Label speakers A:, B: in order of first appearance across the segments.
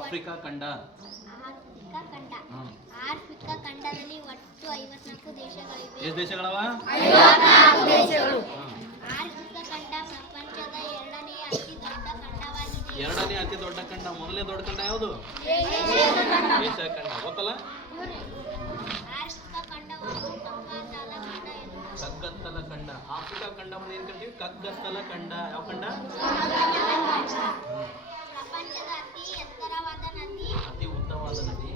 A: Africa ಖಂಡ.
B: Africa ಖಂಡದಲ್ಲಿ ಒಟ್ಟು 54 ದೇಶಗಳಿವೆ.
A: ಎಷ್ಟು ದೇಶಗಳವ?
C: 54 ದೇಶಗಳು.
B: ಆಫ್ರಿಕಾ ಖಂಡ ಪ್ರಪಂಚದ ಎರಡನೇ ಅತಿ ದೊಡ್ಡ ಖಂಡವಾಗಿದೆ.
A: ಎರಡನೇ ಅತಿ ದೊಡ್ಡ ಖಂಡ. ಮೊದಲನೇ ದೊಡ್ಡ ಖಂಡ ಯಾವುದು? ಏಷ್ಯಾ ಖಂಡ. ಗೊತ್ತಲ್ಲ?
B: ಆಫ್ರಿಕಾ ಖಂಡವನ್ನು ಕಗ್ಗತ್ತಲ ಖಂಡ ಎಂದು
A: ಕಗ್ಗತ್ತಲ ಖಂಡ. ಆಫ್ರಿಕಾ ಖಂಡವನ್ನು ಏನ್ ಕರಿತೀವಿ? ಕಗ್ಗತ್ತಲ ಖಂಡ. ಯಾವ ಖಂಡ?
B: ಪ್ರಪಂಚದ ಅತಿ ಎತ್ತರವಾದ ನದಿ,
A: ಅತಿ ಉದ್ದವಾದ ನದಿ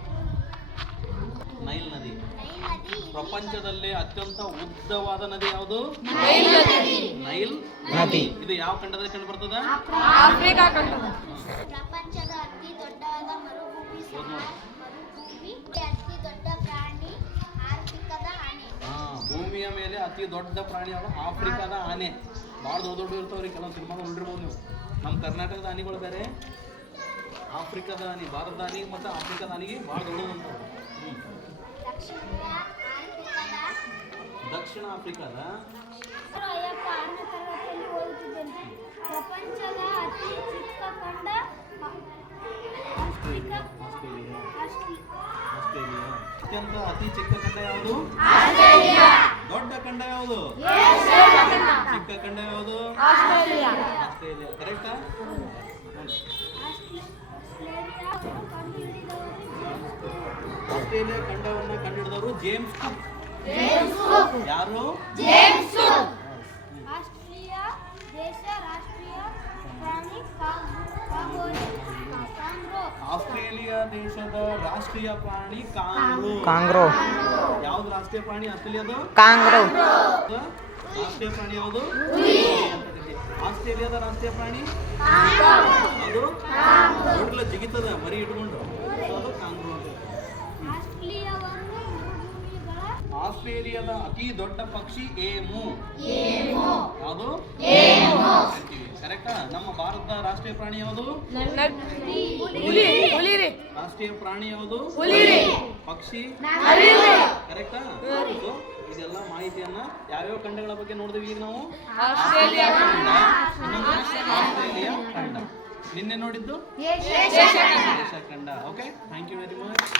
A: ನೈಲ್ ನದಿ. ಪ್ರಪಂಚದಲ್ಲೇ ಅತ್ಯಂತ ಉದ್ದವಾದ ನದಿ ಯಾವುದು? ನೈಲ್ ನದಿ. ಇದು ಯಾವ ಖಂಡದಲ್ಲಿ ಕಂಡು ಬರ್ತದ?
C: ಆಫ್ರಿಕಾ ಖಂಡ.
B: ಪ್ರಪಂಚದ ಅತಿ ದೊಡ್ಡವಾದ ಮರುಭೂಮಿ ಅತಿ ದೊಡ್ಡ ಪ್ರಾಣಿ ಆಫ್ರಿಕಾದ ಆನೆ.
A: ಭೂಮಿಯ ಮೇಲೆ ಅತಿ ದೊಡ್ಡ ಪ್ರಾಣಿ ಯಾವುದು? ಆಫ್ರಿಕಾದ ಆನೆ. ಭಾಳ ದೊಡ್ಡ ದೊಡ್ಡ ಇರ್ತಾವ್ರಿ. ಕೆಲವು ಸಿನಿಮಾ ನೋಡಿರ್ಬೋದು ನೀವು. ನಮ್ಮ ಕರ್ನಾಟಕದ ಆನೆಗಳು ಬೇರೆ, ಆಫ್ರಿಕಾದ ಆನೆ, ಭಾರತದ ಆನೆ ಮತ್ತು ಆಫ್ರಿಕಾದ ಆನೆಗೆ ಭಾಳ ದೊಡ್ಡದು ಅಂತ. ದಕ್ಷಿಣ ಆಫ್ರಿಕಾದ
B: ಪ್ರಪಂಚದ ಅತಿ ಚಿಕ್ಕ ಖಂಡ
A: ಆಸ್ಟ್ರೇಲಿಯಾ. ಅತ್ಯಂತ ಅತಿ ಚಿಕ್ಕ ಖಂಡ ಯಾವುದು? ದೊಡ್ಡ ಖಂಡ ಯಾವುದು? ಚಿಕ್ಕ ಖಂಡ ಯಾವುದು?
C: ಆಸ್ಟ್ರೇಲಿಯಾ.
A: ಆಸ್ಟ್ರೇಲಿಯಾ. ಕರೆಕ್ಟಾ? ಆಸ್ಟ್ರೇಲಿಯಾ ಖಂಡವನ್ನು ಕಂಡುಹಿಡಿದವರು ಜೇಮ್ಸ್ ಕುಕ್. ಯಾರು?
B: ಆಸ್ಟ್ರೇಲಿಯಾ ದೇಶ ರಾಷ್ಟ್ರೀಯ ಪ್ರಾಣಿ ಕಾಂಗ್ರೋ.
A: ಆಸ್ಟ್ರೇಲಿಯಾ ದೇಶದ ರಾಷ್ಟ್ರೀಯ ಪ್ರಾಣಿ ಕಾಂಗ್ರೂ. ಯಾವ್ದು ರಾಷ್ಟ್ರೀಯ ಪ್ರಾಣಿ ಆಸ್ಟ್ರೇಲಿಯಾದ?
C: ಕಾಂಗ್ರೋ.
A: ರಾಷ್ಟ್ರೀಯ ಪ್ರಾಣಿ ಯಾವುದು? ಆಸ್ಟ್ರೇಲಿಯಾದ ರಾಷ್ಟ್ರೀಯ ಪ್ರಾಣಿ ಅದು ದೊಡ್ಡ ಜಿಗಿತದ ಮರಿ ಇಟ್ಕೊಂಡು, ಅದು ಕಾಂಗ್ರೂ ಅಂತ. ಆಸ್ಟ್ರೇಲಿಯಾದ ಅತಿ ದೊಡ್ಡ ಪಕ್ಷಿ ಏಮು. ಯಾವುದು? ಕರೆಕ್ಟಾ? ನಮ್ಮ ಭಾರತದ ರಾಷ್ಟ್ರೀಯ ಪ್ರಾಣಿ ಯಾವುದು? ರಾಷ್ಟ್ರೀಯ ಪ್ರಾಣಿ ಯಾವುದು? ಪಕ್ಷಿ. ಕರೆಕ್ಟಾ? ಇದೆಲ್ಲ ಮಾಹಿತಿಯನ್ನ ಯಾವ್ಯಾವ ಖಂಡಗಳ ಬಗ್ಗೆ ನೋಡಿದ್ವಿ ಈಗ ನಾವು? ಆಸ್ಟ್ರೇಲಿಯಾ ಖಂಡ. ನಿನ್ನೆ ನೋಡಿದ್ದು ಏಷ್ಯಾ ಖಂಡ. Okay, thank you very much.